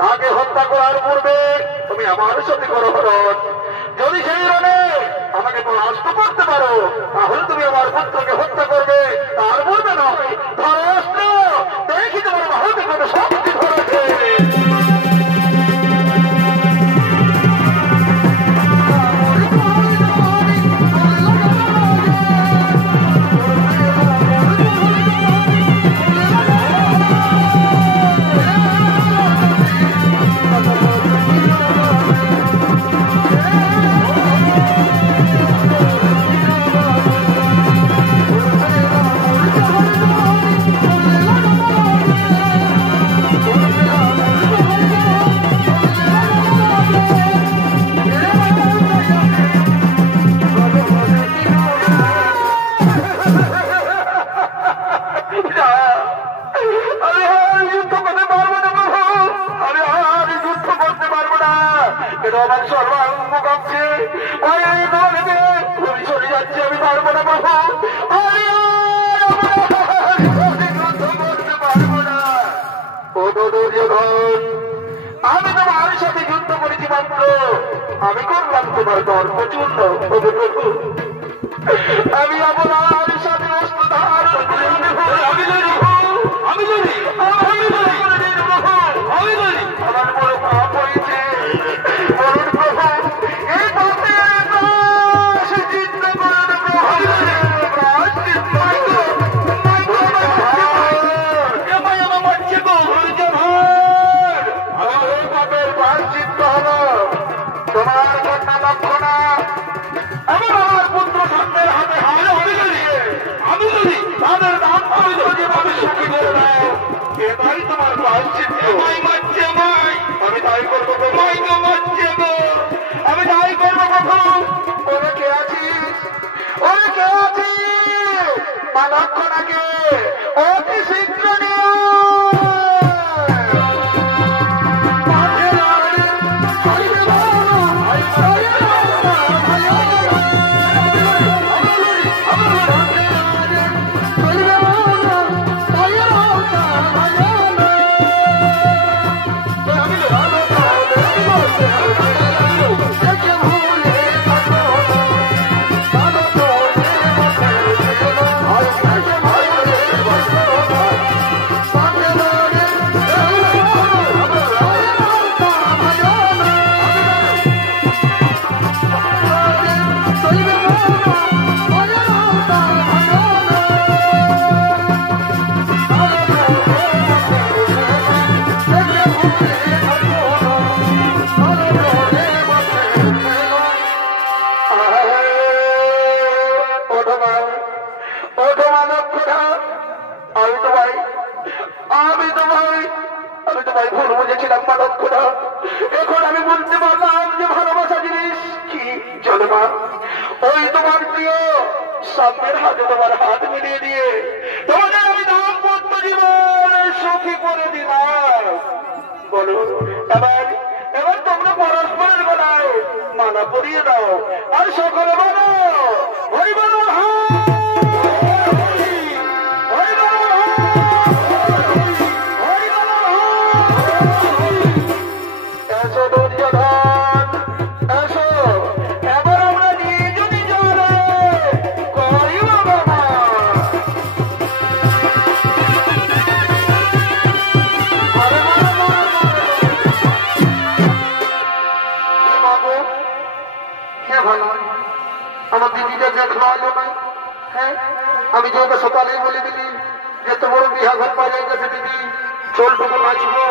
তাকে হত্যা তার পূর্বে তুমি আমার সাথে করো হরণ। যদি সেই রণে আমাকে পরাস্ত করতে পারো তাহলে তুমি আমার পুত্রকে হত্যা করবে, তার পূর্বে নয়। ধরো অস্ত্র, দেখি তোমার ভারতে কত শক্তি ধরেছে। আমি তোমার সাথে যুদ্ধ করেছি মাত্র, আমি করলাম তোমার গর্ব চূর্ণ। আমি আপনার সাথে অস্ত্র ধারণ আমার বড় পাপ হয়েছে। বলুন প্রভু, এই পাপের চিন্তা করেন তোমার কন্যা লক্ষণা এবং আমার পুত্র সামনের হাতে আমি যদি তাদের দাম্পত্য যেভাবে সুখী করে দেয়, এটাই তোমার প্রায়শ্চিত্ত। আমি তাই করবো, আমি তাই করবো প্রভু। ওরে কে আছিস, ওরে কে আছিস? মা লক্ষণাকে অতি শীঘ্র নিয়ে ভুল বুঝেছিলাম মানব খোদা। এখন আমি বলতে পারলাম যে ভালোবাসা জিনিস কি চলে মা। ওই তোমার প্রিয় সামনের হাতে তোমার হাত মিলিয়ে দিয়ে তোমাদের আমি দাম্পত্য জীবন সুখী করে দিলাম। বলো এবার তোমরা পরস্পরের গলায় মালা পরিয়ে দাও আর সকলে বলো হরি বলো। আমার দিদিটা দেখলো নাই। হ্যাঁ, আমি যে ওকে সকালেই বলে দিলি যে তোমার বিহা ঘর পাওয়া যায় গেছে দিদি, চলটুকু নাচবো,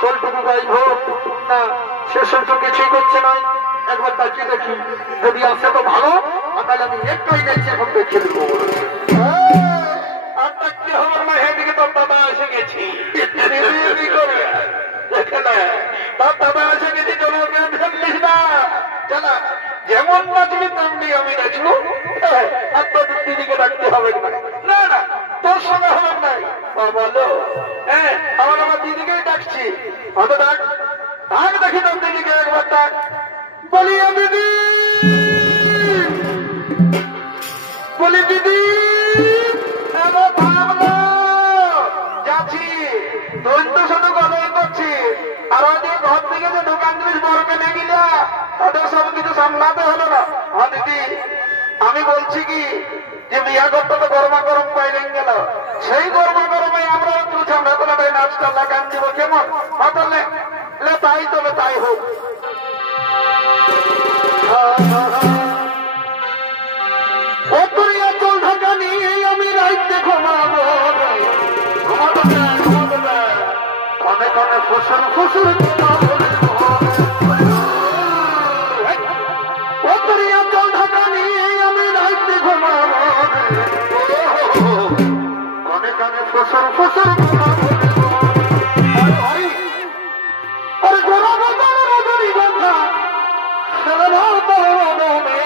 চলটুকু গাইবো না, সেসব তো কিছুই করছে নাই। একবার তাকিয়ে দেখি, যদি আসে তো ভালো, আর তাহলে আমি একটাই যাচ্ছি এখন দেখে দেবো। আর তাকিয়ে হবার না, এদিকে তোর দাদা এসে গেছি। দেখে না তার দাদা এসে গেছি, চলো ফেলিস না, চলা যেমন নাচবি তেমনি আমি নাচবো। আর তোর দিদিকে ডাকতে হবে না, না তোর সঙ্গে হবে নাই। বলো হ্যাঁ, আমার দিদিকেই ডাকছি। হয়তো ডাক ডাক দেখি তোর দিদিকে একবার ডাক। বলি দিদি, বলি দিদি যাচ্ছি, তুই তো শুধু গল্প করছি। আর ওই ঘর থেকে যে দোকান সব কিছু সামলাতে হলো না। হ্যাঁ দিদি, আমি বলছি কি যে বিয়া করতে তো গরমা গরম পাইলেন গেল, সেই গরমা গরমে আমরা একটু ঠান্ডা তোলাটাই নাচটা লাগান দিব কেমন? তাহলে তাই তবে তাই হোক। অতরিয়া চল ঢাকা নিয়ে আমি রাইতে ঘুমাবো, ঘুমাবো না ঘুমাবো না, কনে কনে ফুসুর ফুসুর ঘুমাবো। অতরিয়া চল ঢাকা নিয়ে আমি রাইতে ঘুমাবো, কনে কনে ফুসুর ফুসুর ঘুমাবো। আরে ঘুমাবো না রজনীগন্ধা খেলবো তরুণে,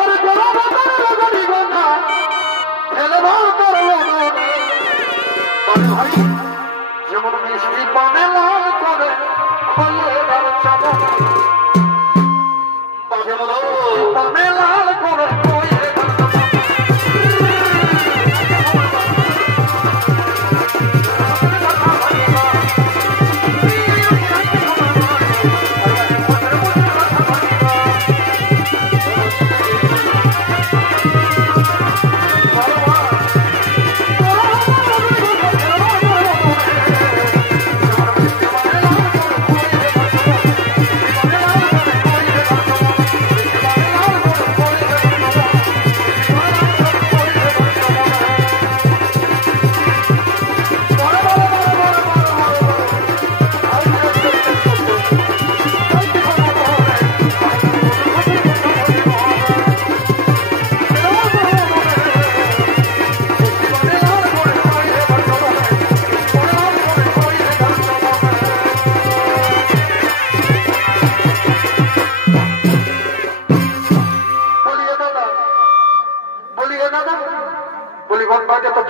আরে ঘুমাবো না রজনীগন্ধা খেলবো তরুণে। ভাই যেমন মিষ্টি পানে লাল করে খোলে লাল চাদর, পানে লাল করে খোলে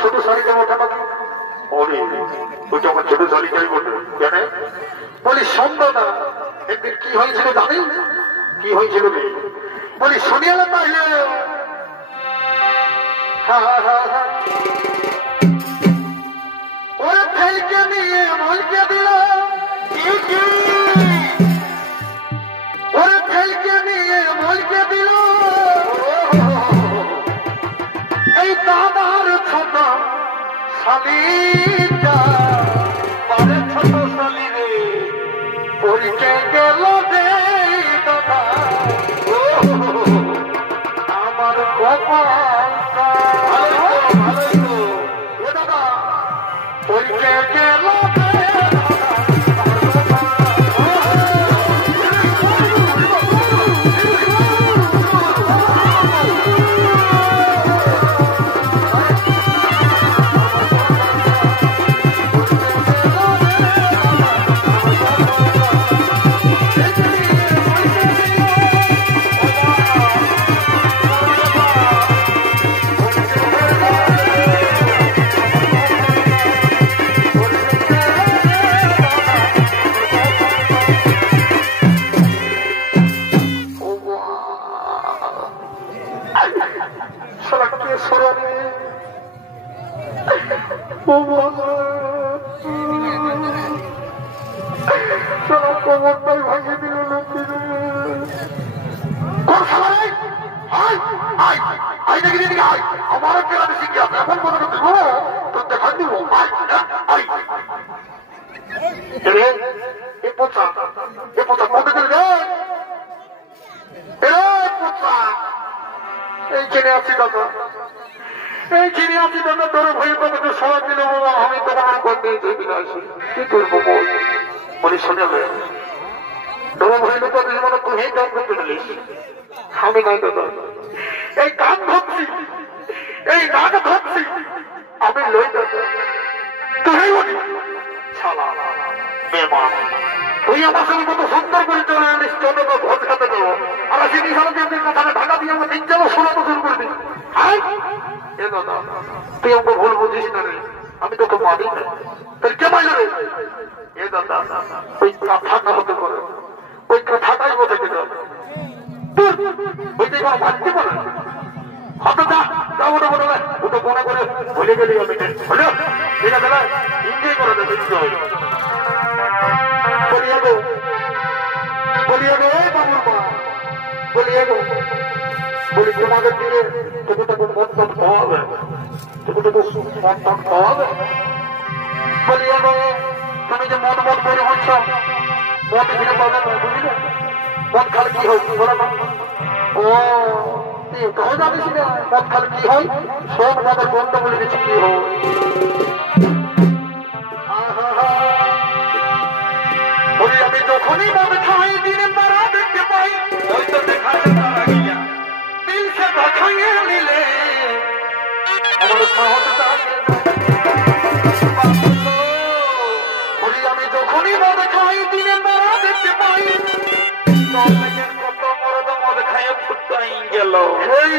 ছোট শাড়িটা ওঠা পাখি ওইটা আমার ছোট শাড়িটাই ওঠে জানে। বলি সন্ধ্যা না একদিন কি হয়েছিল জানি? কি হয়েছিল বলি শুনিয়ালে পাইলে ওরে ফেলকে নিয়ে ভুলকে দিল, ওরে ফেলকে নিয়ে ভুলকে দিল এই দাদার ছোট শালিটা, আরে ছোট শালি রে পরিচে গেল রে দাদা, আমার কপালটা ভালোই তো এ দাদা পরিচে গেল রে কোমরটাই ভাঙিয়ে দিল লোকে। আমার গ্রামে শিখে এখন কথা তোর দেখা দিব এই চিনে আছি দাদা, এই চিনে আছি দাদা তোর ভয়ে তোমাকে সবাই দিল বাবা, আমি তোমার করতে আসি কি করবো বলি শুনে তোর ভয় লোক মানে তুই গান করতে দিলিস, আমি নাই দাদা এই গান ভাবছি, এই গান ভাবছি আমি লই দাদা তুই বলি শালা বেমান, তুই আমার সঙ্গে কত সুন্দর করে চলে আনিস, চলো তো ভোজ খাতে দেবো, আর সেটি সারাদিন কথাটা ঢাকা দিয়ে আমার 3-4 বছর করে দিই। এ দাদা তুই আমাকে ভুল বুঝিস না রে, আমি তোকে মানি না, তোর কে মাইল রে? এ দাদা ওই কথাটা হতে পারে, ওই কথাটাই বোঝা গেল ওইটাই কোনো ভাবতে পারে হতো যা যা ওটা বলে ওটা মনে করে ভুলে গেলি আমি হলো ঠিক আছে না, এনজয় করে দেবে বলি যাবো বলি আগে বাবুর মা বলি এগো বলি তোমাদের দিকে তবু তবু মত মত খাওয়া হবে তবু তবু মত মত খাওয়া হবে বলি এগো তুমি যে মত মত করে হচ্ছ মত এখানে পাবে না বুঝলে মদ খালে কি হয় বলো না ও কহ জানিস না মদ খালে কি হয় সব মদের বন্ধ বলে দিচ্ছি কি হয় বলি আমি যখনই মদ খাই দিনে তারা দেখতে পাই হয়তো দেখাতে তারা গিয়া দিল সে দেখাইয়ে নিলে আমার সাহস বলি আমি যখনই মদ খাই দিনে তারা দেখতে পাই কত মরদ মদ খাইয়ে ফুটাই গেল এই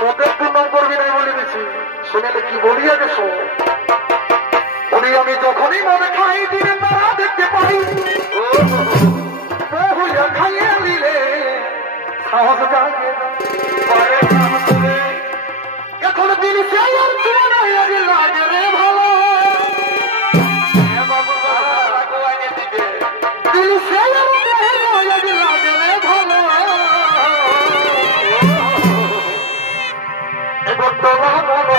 মদের পূর্ণ করবি নাই বলে দিচ্ছি শুনেলে কি বলি আগে শোন বলি আমি যখনই মদ খাই দিনে তারা দেখতে পাই হইয়া খাইয়ে দিলে সাহস জাগে এখন দিন চাই আর লাগে রে ভালো দিল চাই আর লাগে রে ভালো এবার তোমা বলো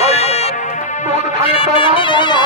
ভাই মদ খাই তোমা বলো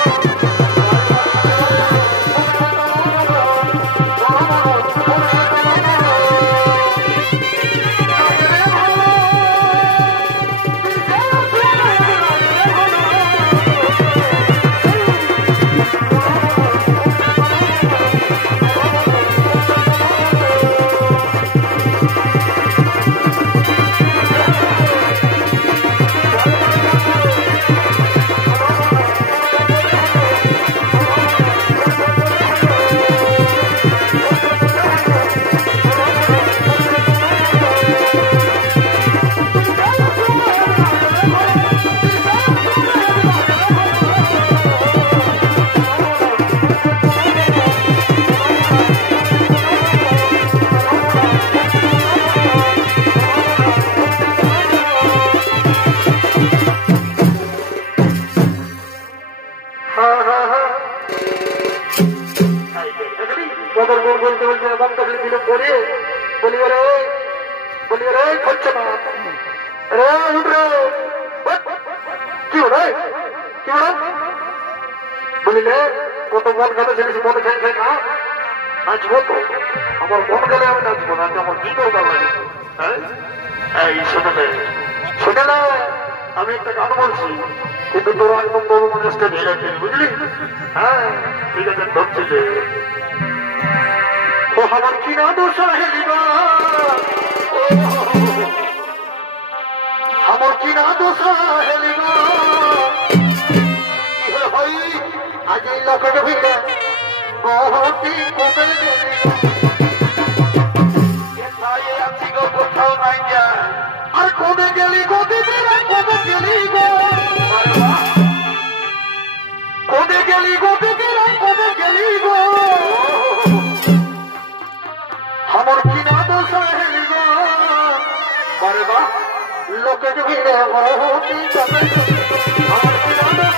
বলিলে কত মন খাতে ছেলে মন খাই খাই না নাচবো তো আমার মন গেলে আমি নাচবো না আমার কি দরকার লাগে হ্যাঁ এই শোনে শোনে না আমি একটা গান বলছি কিন্তু তোরা একদম বড় মানুষকে ধীরে ধীরে বুঝলি হ্যাঁ ঠিক আছে ধরছি যে ও আমার কি না দোষ হেলিবা আমার কি না দোষ হেলিবা ভাই আজ এই লোকের ভিড়ে বহুটি কমে গেলি কোথাও নাই যা আর কমে গেলি কমে গেলি কমে গেলি কমে গেলি গো আমার কিনা দোষ হেলি গো বারে বা লোকের ভিড়ে বহুটি কমে গেলি আমার কিনা দোষ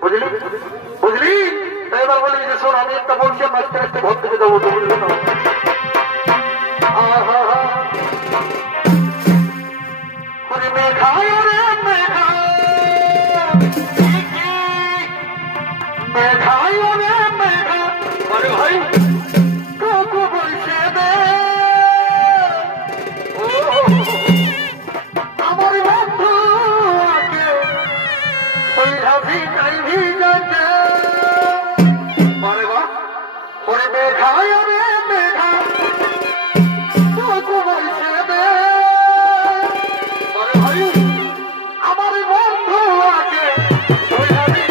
বুঝলি বুঝলি এবার বলি যে শোন আমি একটা বলছি মাঝখানে একটা ঘর থেকে যাবো তো বুঝলি না মেঘায় রে মেঘায় রে মেঘা আরে ভাই কাকু বলছে দে আমার বন্ধু ওরে মেঘায় রে মেঘা তুই কোমর ছেড়ে দে আরে ভাই আমার বন্ধু আগে ওই আমি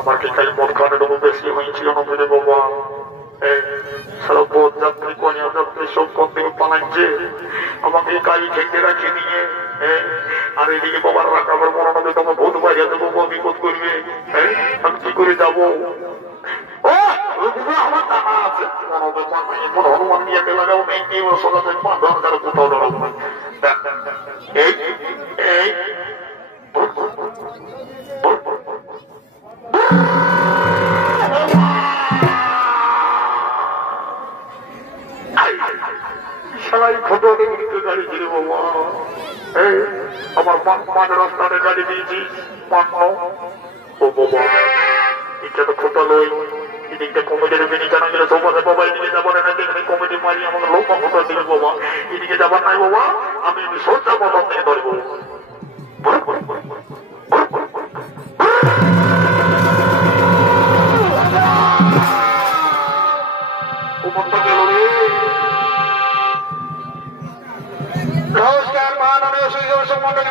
আমার কি তাই মন খানের বেশি হয়েছিল না মেরে বাবা সারা বোধ যাত্রী কনিয়া যাত্রী সব পথ থেকে পালাচ্ছে আমাকে গাড়ি ঠেকে রাখে নিয়ে আর এদিকে বাবার রাখা আমার মনে হবে তোমার ভূত বাইরে দেবো বিপদ করবে আমি কি করে যাবো আমার জানা আছে হনুমান দিয়ে লাগাবো নেই সোজা কোথাও দাঁড়াবো না এই এই গাড়ি ছিল বাবা আমার মাঝ রাস্তাতে গাড়ি দিয়েছি ও বাবা এটা তো খোটা লই এদিকটা কমিটির বিনি জানা গেলে সবাই বাবা এদিকে যাবার না এখানে কমিটি মারি আমাকে লোক খোটা দিলে বাবা এদিকে যাবার নাই বাবা আমি সোজা বাবা থেকে ধরবো নমস্কার মহাননীয় সুযোগ সম্মন্ডলী।